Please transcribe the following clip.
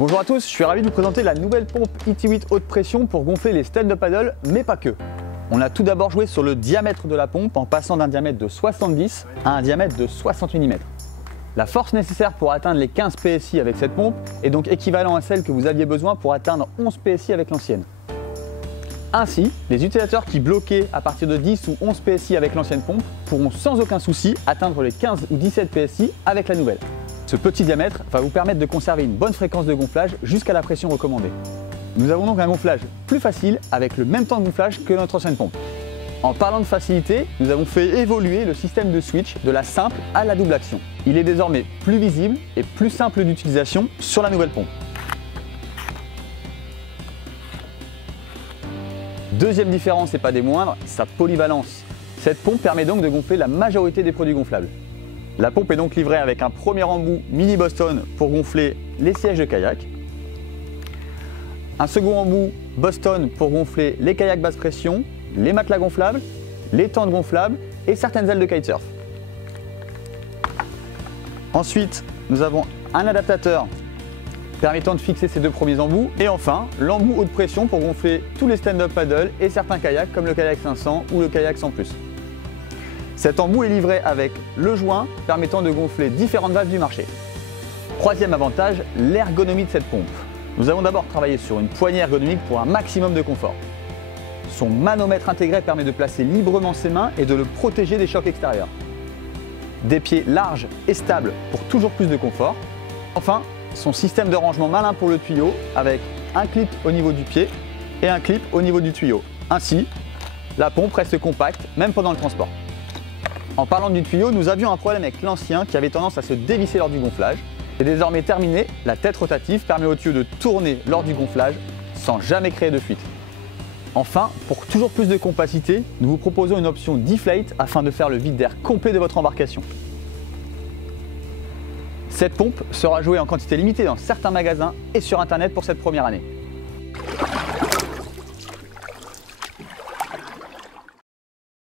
Bonjour à tous, je suis ravi de vous présenter la nouvelle pompe IT8 haute pression pour gonfler les stand-up paddle, mais pas que. On a tout d'abord joué sur le diamètre de la pompe en passant d'un diamètre de 70 à un diamètre de 60 mm. La force nécessaire pour atteindre les 15 PSI avec cette pompe est donc équivalent à celle que vous aviez besoin pour atteindre 11 PSI avec l'ancienne. Ainsi, les utilisateurs qui bloquaient à partir de 10 ou 11 PSI avec l'ancienne pompe pourront sans aucun souci atteindre les 15 ou 17 PSI avec la nouvelle. Ce petit diamètre va vous permettre de conserver une bonne fréquence de gonflage jusqu'à la pression recommandée. Nous avons donc un gonflage plus facile avec le même temps de gonflage que notre ancienne pompe. En parlant de facilité, nous avons fait évoluer le système de switch de la simple à la double action. Il est désormais plus visible et plus simple d'utilisation sur la nouvelle pompe. Deuxième différence et pas des moindres, sa polyvalence. Cette pompe permet donc de gonfler la majorité des produits gonflables. La pompe est donc livrée avec un premier embout mini Boston pour gonfler les sièges de kayak, un second embout Boston pour gonfler les kayaks basse pression, les matelas gonflables, les tentes gonflables et certaines ailes de kitesurf. Ensuite, nous avons un adaptateur permettant de fixer ces deux premiers embouts et enfin l'embout haute pression pour gonfler tous les stand-up paddle et certains kayaks comme le kayak 500 ou le kayak 100+. Cet embout est livré avec le joint permettant de gonfler différentes valves du marché. Troisième avantage, l'ergonomie de cette pompe. Nous avons d'abord travaillé sur une poignée ergonomique pour un maximum de confort. Son manomètre intégré permet de placer librement ses mains et de le protéger des chocs extérieurs. Des pieds larges et stables pour toujours plus de confort. Enfin, son système de rangement malin pour le tuyau avec un clip au niveau du pied et un clip au niveau du tuyau. Ainsi, la pompe reste compacte même pendant le transport. En parlant du tuyau, nous avions un problème avec l'ancien qui avait tendance à se dévisser lors du gonflage. C'est désormais terminé, la tête rotative permet au tuyau de tourner lors du gonflage sans jamais créer de fuite. Enfin, pour toujours plus de compacité, nous vous proposons une option Deflate afin de faire le vide d'air complet de votre embarcation. Cette pompe sera jouée en quantité limitée dans certains magasins et sur internet pour cette première année.